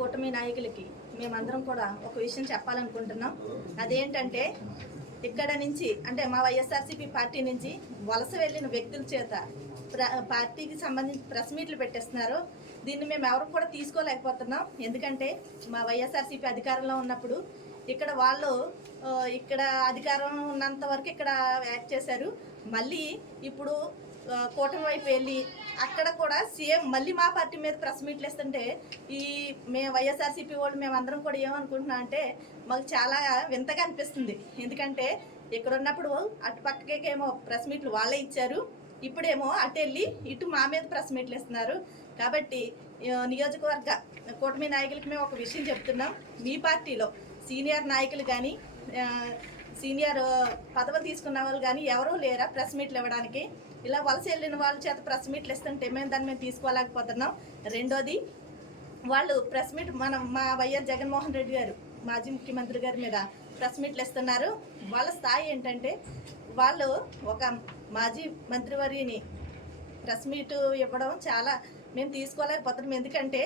కూటమి నాయకులకి మేమందరం కూడా ఒక విషయం చెప్పాలనుకుంటున్నాం. అదేంటంటే ఇక్కడ నుంచి అంటే మా వైఎస్ఆర్సీపీ పార్టీ నుంచి వలస వెళ్ళిన వ్యక్తుల చేత పార్టీకి సంబంధించి ప్రెస్ మీట్లు పెట్టేస్తున్నారు. దీన్ని మేము ఎవరు కూడా తీసుకోలేకపోతున్నాం. ఎందుకంటే మా వైఎస్ఆర్సీపీ అధికారంలో ఉన్నప్పుడు ఇక్కడ వాళ్ళు ఇక్కడ అధికారం ఉన్నంత వరకు ఇక్కడ యాక్ట్ చేశారు. మళ్ళీ ఇప్పుడు కూటమి వైపు వెళ్ళి అక్కడ కూడా సేమ్ మళ్ళీ మా పార్టీ మీద ప్రెస్ మీట్లు ఇస్తుంటే మేము వైఎస్ఆర్సీపీ వాళ్ళు మేమందరం కూడా ఏమనుకుంటున్నాం అంటే మాకు చాలా వింతగా అనిపిస్తుంది. ఎందుకంటే ఇక్కడ ఉన్నప్పుడు అటు పక్కకేమో ప్రెస్ మీట్లు వాళ్ళే ఇచ్చారు, ఇప్పుడేమో అటు వెళ్ళి ఇటు మా మీద ప్రెస్ మీట్లు ఇస్తున్నారు. కాబట్టి నియోజకవర్గ కూటమి నాయకులకి మేము ఒక విషయం చెప్తున్నాం. మీ పార్టీలో సీనియర్ నాయకులు కానీ సీనియర్ పదవులు తీసుకున్న వాళ్ళు కానీ ఎవరూ లేరా ప్రెస్ మీట్లు ఇవ్వడానికి? ఇలా వలస వెళ్ళిన వాళ్ళ చేత ప్రెస్ మీట్లు ఇస్తుంటే మేము దాన్ని తీసుకోలేకపోతున్నాం. రెండోది, వాళ్ళు ప్రెస్ మీట్ మా వైఎస్ జగన్మోహన్ రెడ్డి గారు మాజీ ముఖ్యమంత్రి గారి మీద ప్రెస్ మీట్లు ఇస్తున్నారు. వాళ్ళ స్థాయి ఏంటంటే వాళ్ళు ఒక మాజీ మంత్రివర్యని ప్రెస్ మీట్ ఇవ్వడం చాలా మేము తీసుకోలేకపోతున్నాం. ఎందుకంటే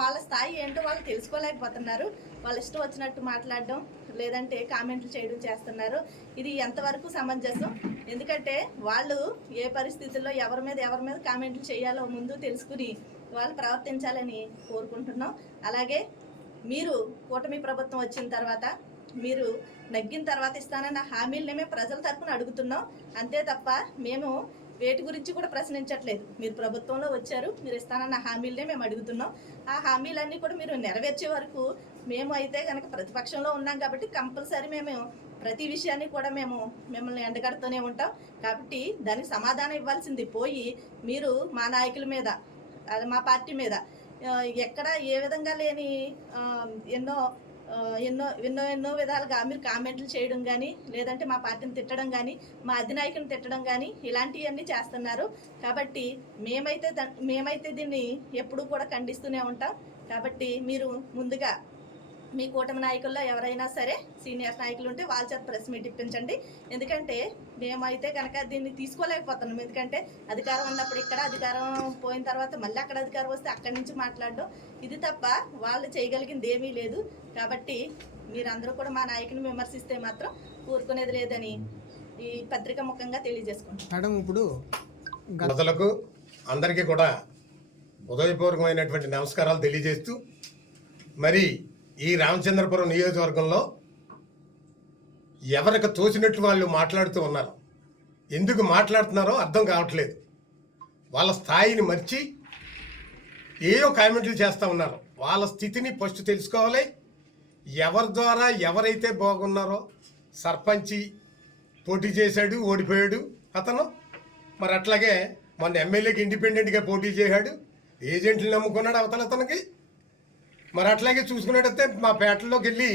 వాళ్ళ స్థాయి ఏంటో వాళ్ళు తెలుసుకోలేకపోతున్నారు. వాళ్ళు ఇష్టం వచ్చినట్టు మాట్లాడడం లేదంటే కామెంట్లు చేయడం చేస్తున్నారు. ఇది ఎంతవరకు సమంజసం? ఎందుకంటే వాళ్ళు ఏ పరిస్థితుల్లో ఎవరి మీద కామెంట్లు చేయాలో ముందు తెలుసుకుని వాళ్ళు ప్రవర్తించాలని కోరుకుంటున్నాం. అలాగే మీరు కూటమి ప్రభుత్వం వచ్చిన తర్వాత మీరు నగ్గిన తర్వాత ఇస్తానన్న హామీలనే మేము ప్రజల తరఫున అడుగుతున్నాం. అంతే తప్ప మేము వేటి గురించి కూడా ప్రశ్నించట్లేదు. మీరు ప్రభుత్వంలో వచ్చారు, మీరు ఇస్తానన్న హామీలనే మేము అడుగుతున్నాం. ఆ హామీలన్నీ కూడా మీరు నెరవేర్చే వరకు మేము అయితే కనుక ప్రతిపక్షంలో ఉన్నాం కాబట్టి కంపల్సరీ మేము ప్రతి విషయాన్ని కూడా మేము మిమ్మల్ని ఎండగడుతూనే ఉంటాం. కాబట్టి దానికి సమాధానం ఇవ్వాల్సింది పోయి మీరు మా నాయకుల మీద మా పార్టీ మీద ఎక్కడ ఏ విధంగా లేని ఎన్నో విధాలుగా మీరు కామెంట్లు చేయడం కానీ లేదంటే మా పార్టీని తిట్టడం కానీ మా అధినాయకుని తిట్టడం కానీ ఇలాంటివన్నీ చేస్తున్నారు. కాబట్టి మేమైతే దీన్ని ఎప్పుడూ కూడా ఖండిస్తూనే ఉంటాం. కాబట్టి మీరు ముందుగా మీ కూటమి నాయకుల్లో ఎవరైనా సరే సీనియర్ నాయకులు ఉంటే వాళ్ళ చేత ప్రెస్ మీట్ ఇప్పించండి. ఎందుకంటే మేమైతే కనుక దీన్ని తీసుకోలేకపోతున్నాం. ఎందుకంటే అధికారం ఉన్నప్పుడు ఇక్కడ, అధికారం పోయిన తర్వాత మళ్ళీ అక్కడ అధికారం వస్తే అక్కడి నుంచి మాట్లాడడం, ఇది తప్ప వాళ్ళు చేయగలిగింది ఏమీ లేదు. కాబట్టి మీరందరూ కూడా మా నాయకుని విమర్శిస్తే మాత్రం ఊరుకునేది లేదని ఈ పత్రిక ముఖంగా తెలియజేసుకుంటాం. ఇప్పుడు ప్రజలకు అందరికీ కూడా ఉదయపూర్వకమైనటువంటి నమస్కారాలు తెలియజేస్తూ, మరి ఈ రామచంద్రపురం నియోజకవర్గంలో ఎవరికి తోచినట్లు వాళ్ళు మాట్లాడుతూ ఉన్నారు. ఎందుకు మాట్లాడుతున్నారో అర్థం కావట్లేదు. వాళ్ళ స్థాయిని మర్చి ఏయో కామెంట్లు చేస్తూ ఉన్నారు. వాళ్ళ స్థితిని ఫస్ట్ తెలుసుకోవాలి. ఎవరి ద్వారా ఎవరైతే బాగున్నారో, సర్పంచి పోటీ చేశాడు, ఓడిపోయాడు అతను. మరి అట్లాగే మొన్న ఎమ్మెల్యేకి ఇండిపెండెంట్గా పోటీ చేశాడు, ఏజెంట్లు నమ్ముకున్నాడు అతనికి. మరి అట్లాగే చూసుకున్నట్టయితే మా పేటల్లోకి వెళ్ళి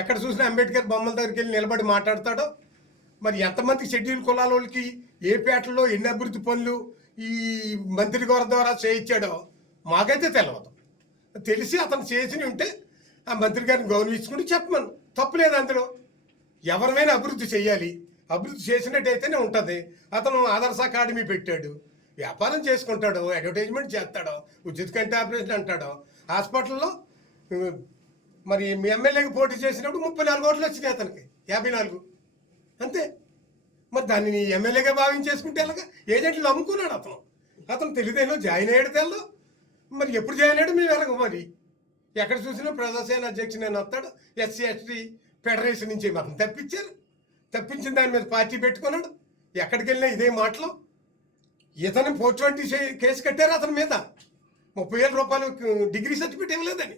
ఎక్కడ చూసినా అంబేద్కర్ బొమ్మల దగ్గరికి వెళ్ళి నిలబడి మాట్లాడతాడో. మరి ఎంతమంది షెడ్యూల్ కులాల వాళ్ళకి ఏ పేటల్లో ఎన్ని అభివృద్ధి పనులు ఈ మంత్రి గారి ద్వారా చేయించాడో మాకైతే తెలియదు. తెలిసి అతను చేసి ఉంటే ఆ మంత్రి గారిని గౌరవించుకుంటూ చెప్పమను, తప్పులేదు అందులో. ఎవరిమైనా అభివృద్ధి చేయాలి, అభివృద్ధి చేసినట్టయితేనే ఉంటుంది. అతను ఆదర్శ అకాడమీ పెట్టాడు, వ్యాపారం చేసుకుంటాడు, అడ్వర్టైజ్మెంట్ చేస్తాడో, ఉచిత కంటి ఆపరేషన్ అంటాడో. హాస్పిటల్లో మరి మీ ఎమ్మెల్యేకి పోటీ చేసినప్పుడు 34 ఓట్లు వచ్చినాయి అతనికి, 54 అంతే. మరి దాన్ని ఎమ్మెల్యేగా భావించేసుకుంటే ఎలాగా? ఏజెంట్లు నమ్ముకున్నాడు అతను తెలియదేనో జాయిన్ అయ్యాడు తెల్లో. మరి ఎప్పుడు జాయిన్ అయ్యాడు మేము ఎలాగో. మరి ఎక్కడ చూసినా ప్రజాసేన అధ్యక్షుడు నేను వస్తాడు, ఎస్సీ ఎస్టీ ఫెడరేషన్ నుంచి అతను తప్పించిన దాని మీద పార్టీ పెట్టుకున్నాడు. ఎక్కడికి వెళ్ళినా ఇదే మాటలు. ఇతను 420 కేసు కట్టారు అతని మీద, 30,000 రూపాయలు డిగ్రీ సర్టిఫికేట్ ఇవ్వలేదని.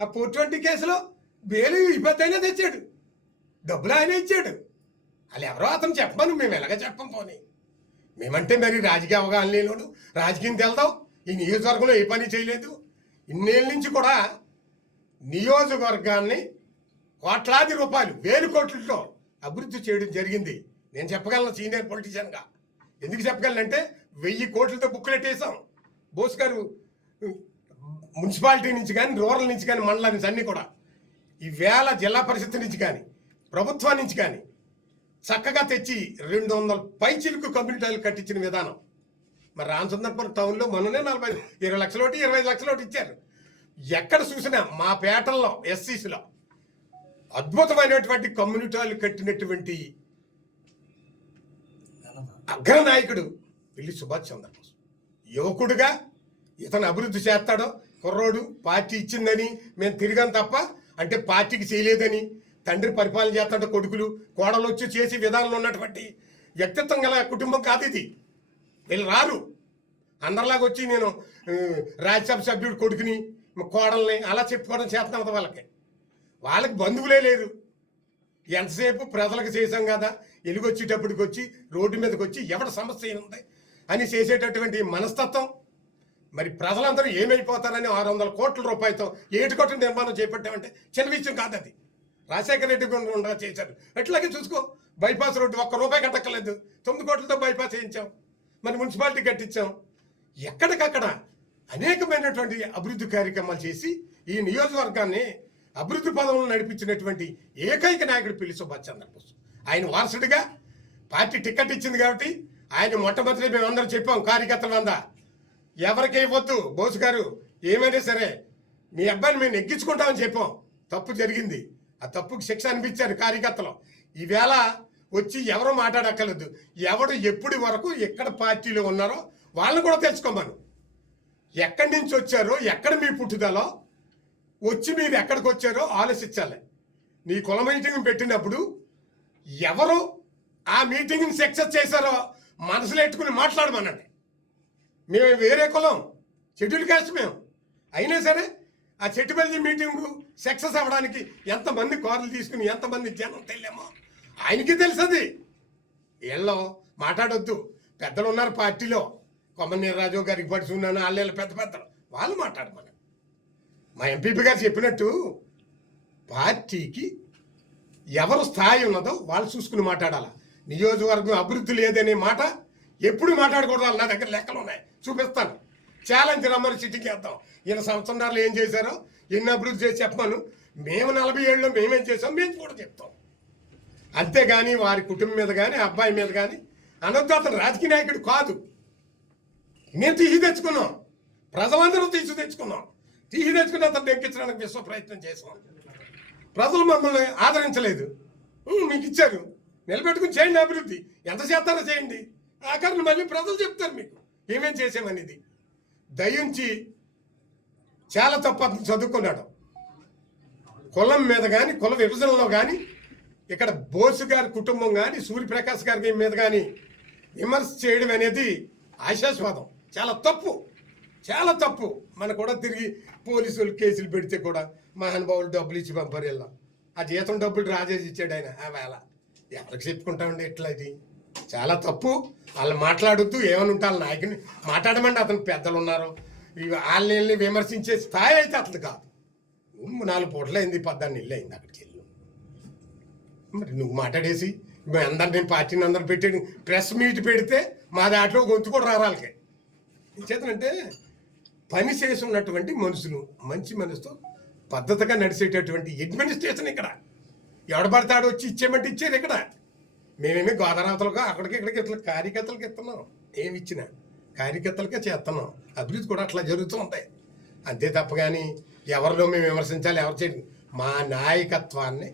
ఆ 420 కేసులో బెయిల్ ఇబ్బంది తెచ్చాడు, డబ్బులు ఆయన ఇచ్చాడు. వాళ్ళు ఎవరో అతను చెప్పమను, మేము ఎలాగ చెప్పం. పోనీ మేమంటే మరి రాజకీయ అవగాహన లేనోడు, రాజకీయం తెల్దాం. ఈ నియోజకవర్గంలో ఏ పని చేయలేదు. ఇన్నేళ్ళ నుంచి కూడా నియోజకవర్గాన్ని కోట్లాది రూపాయలు, 1000 కోట్లతో అభివృద్ధి చేయడం జరిగింది. నేను చెప్పగలను సీనియర్ పొలిటీషియన్గా. ఎందుకు చెప్పగలనంటే 1000 కోట్లతో బుక్లెట్ వేసాం. బోస్ గారు మున్సిపాలిటీ నుంచి కానీ, రూరల్ నుంచి కానీ, మండలం నుంచి అన్నీ కూడా ఈవేళ జిల్లా పరిషత్ నుంచి కానీ, ప్రభుత్వం నుంచి కానీ చక్కగా తెచ్చి 200 పైచిలుకు కమ్యూనిటీలు కట్టించిన విధానం. మరి రామచంద్రపురం టౌన్లో మొన్ననే 20 లక్షల ఒకటి 25 లక్షల ఒకటి ఇచ్చారు. ఎక్కడ చూసినా మా పేటల్లో ఎస్సీసీలో అద్భుతమైనటువంటి కమ్యూనిటీలు కట్టినటువంటి అగ్రనాయకుడు పిల్లి సుభాష్ చంద్రబోస్. యువకుడుగా ఇతను అభివృద్ధి చేస్తాడో కుర్రోడు పార్టీ ఇచ్చిందని మేము తిరిగాం తప్ప, అంటే పార్టీకి చేయలేదని తండ్రి పరిపాలన చేస్తాడు, కొడుకులు కోడలు వచ్చి చేసి విధానంలో ఉన్నటువంటి వ్యక్తిత్వం గల కుటుంబం కాదు ఇది. వీళ్ళు రారు అందరిలాగా వచ్చి నేను రాజ్యసభ సభ్యుడు కొడుకుని కోడల్ని అలా చెప్పుకోవడం చేస్తాం వాళ్ళకి బంధువులే లేరు. ఎంతసేపు ప్రజలకు చేసాం కదా, ఎలుగొచ్చేటప్పటికి వచ్చి రోడ్డు మీదకి వచ్చి ఎవరి సమస్య ఉంది అని చేసేటటువంటి మనస్తత్వం. మరి ప్రజలందరూ ఏమైపోతారని 600 కోట్ల రూపాయలతో ఏటుకోట్ల నిర్మాణం చేపట్టామంటే చిన్న విషయం కాదు అది. రాజశేఖర రెడ్డి గుండా చేశారు. అట్లాగే చూసుకో, బైపాస్ రోడ్డు 1 రూపాయి కట్టక్కర్లేదు, 9 కోట్లతో బైపాస్ వేయించాం, మరి మున్సిపాలిటీ కట్టించాం. ఎక్కడికక్కడ అనేకమైనటువంటి అభివృద్ధి కార్యక్రమాలు చేసి ఈ నియోజకవర్గాన్ని అభివృద్ధి పదంలో నడిపించినటువంటి ఏకైక నాయకుడు పిల్లి సుభాష్ చంద్రబోస్. ఆయన వారసుడిగా పార్టీ టికెట్ ఇచ్చింది కాబట్టి ఆయన మొట్టమొదటి మేమందరం చెప్పాం, కార్యకర్తలు అందా ఎవరికి ఇవ్వద్దు బోసు గారు, ఏమైనా సరే మీ అబ్బాయిని మేము నెగ్గించుకుంటామని చెప్పాం. తప్పు జరిగింది, ఆ తప్పుకి శిక్ష అనిపించారు కార్యకర్తలు. ఈవేళ వచ్చి ఎవరో మాట్లాడక్కర్లేదు, ఎవడు ఎప్పటి వరకు ఎక్కడ పార్టీలో ఉన్నారో వాళ్ళని కూడా తెలుసుకోమను. ఎక్కడి నుంచి వచ్చారో, ఎక్కడ మీ పుట్టుదలో వచ్చి మీరు ఎక్కడికి వచ్చారో ఆలోచించాలి. నీ కుల మీటింగ్ పెట్టినప్పుడు ఎవరు ఆ మీటింగ్ని సక్సెస్ చేశారో మనసులో ఎట్టుకుని మాట్లాడమనండి. మేము వేరే కులం, షెడ్యూల్ కాస్ట్ మేము, అయినా సరే ఆ చెట్టుబల్లి మీటింగు సక్సెస్ అవ్వడానికి ఎంతమంది కార్లు తీసుకుని ఎంతమంది జనం తెల్లామో ఆయనకి తెలుసది. వీళ్ళు మాట్లాడొద్దు, పెద్దలు ఉన్నారు పార్టీలో, కొమ్మనీరు రాజు గారికి పడిచి ఉన్నాను, వాళ్ళ పెద్ద పెద్దలు, వాళ్ళు మాట్లాడమని. మా ఎంపీపీ గారు చెప్పినట్టు పార్టీకి ఎవరు స్థాయి ఉన్నదో వాళ్ళు చూసుకుని మాట్లాడాలి. నియోజకవర్గం అభివృద్ధి లేదనే మాట ఎప్పుడు మాట్లాడకూడదు. నా దగ్గర లెక్కలు ఉన్నాయి, చూపిస్తాను. ఛాలెంజ్ రమ్మని సిటీకి వేద్దాం. ఈయన సంవత్సరాలు ఏం చేశారో, ఎన్ని అభివృద్ధి చేసి చెప్పమను. మేము 40 ఏళ్ళలో మేమేం చేసాం మేము కూడా చెప్తాం. అంతేగాని వారి కుటుంబం మీద కానీ అబ్బాయి మీద కానీ అనొద్దు. అతను రాజకీయ నాయకుడు కాదు. మేము తీసి తెచ్చుకున్నాం, ప్రజలందరూ తీసి తెచ్చుకున్నాం. తీసి తెచ్చుకుని అతను ఎక్కించడానికి విశ్వ ప్రయత్నం చేసాం. ప్రజలు మమ్మల్ని ఆదరించలేదు, మీకు ఇచ్చారు, నిలబెట్టుకుని చేయండి అభివృద్ధి. ఎంత చేస్తారో చేయండి, ఆఖరిని మళ్ళీ ప్రజలు చెప్తారు మీకు ఏమేం చేసామనేది. దయించి చాలా తప్పు అతను చదువుకున్నాడు. కులం మీద కానీ కుల విభజనలో కానీ ఇక్కడ బోసు గారి కుటుంబం కానీ సూర్యప్రకాష్ గారి మీద కానీ విమర్శ చేయడం అనేది ఆశాస్వాదం. చాలా తప్పు, చాలా తప్పు. మన కూడా తిరిగి పోలీసులు కేసులు పెడితే కూడా మహానుభావులు డబ్బులు ఇచ్చి పంపారు. ఇలా ఆ జీతం డబ్బులు రాజేసి ఇచ్చాడు ఆయన. ఆ వేళ ఎవరికి చెప్పుకుంటామండి ఇట్లా? ఇది చాలా తప్పు. వాళ్ళు మాట్లాడొద్దు, ఏమని ఉంటారు నాయకుని మాట్లాడమండి. అతను పెద్దలు ఉన్నారు, వాళ్ళని విమర్శించే స్థాయి అయితే అతను కాదు. 4 పూటలు అయింది, 14 నెలలు అయింది అక్కడికి వెళ్ళి. మరి నువ్వు మాట్లాడేసి మేము అందరినీ పార్టీని అందరు పెట్టి ప్రెస్ మీట్ పెడితే మా దాంట్లో గొంతు కూడా రారాలకే. చేతనంటే పని చేసి ఉన్నటువంటి మనుషులు, మంచి మనసుతో పద్ధతిగా నడిచేటటువంటి అడ్మినిస్ట్రేషన్ ఇక్కడ ఎవడబడతాడు వచ్చి ఇచ్చేయమంటే ఇచ్చేది. ఇక్కడ మేమేమి గోదావరితలుగా అక్కడికి ఇక్కడికి ఇట్లా కార్యకర్తలకు ఇస్తున్నాం. ఏమి ఇచ్చినా కార్యకర్తలకే చేస్తున్నాం. అభివృద్ధి కూడా అట్లా జరుగుతూ ఉంటాయి అంతే తప్ప కానీ ఎవరిలో మేము విమర్శించాలి, ఎవరు చేయండి. మా నాయకత్వాన్ని,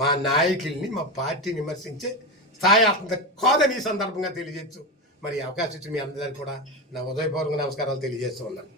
మా నాయకుల్ని, మా పార్టీని విమర్శించే స్థాయి అంత కాదని ఈ సందర్భంగా తెలియజేయచ్చు. మరి అవకాశం ఇచ్చి మీ అందరికీ కూడా నా ఉదయపూర్వక నమస్కారాలు తెలియజేస్తూ ఉన్నాను.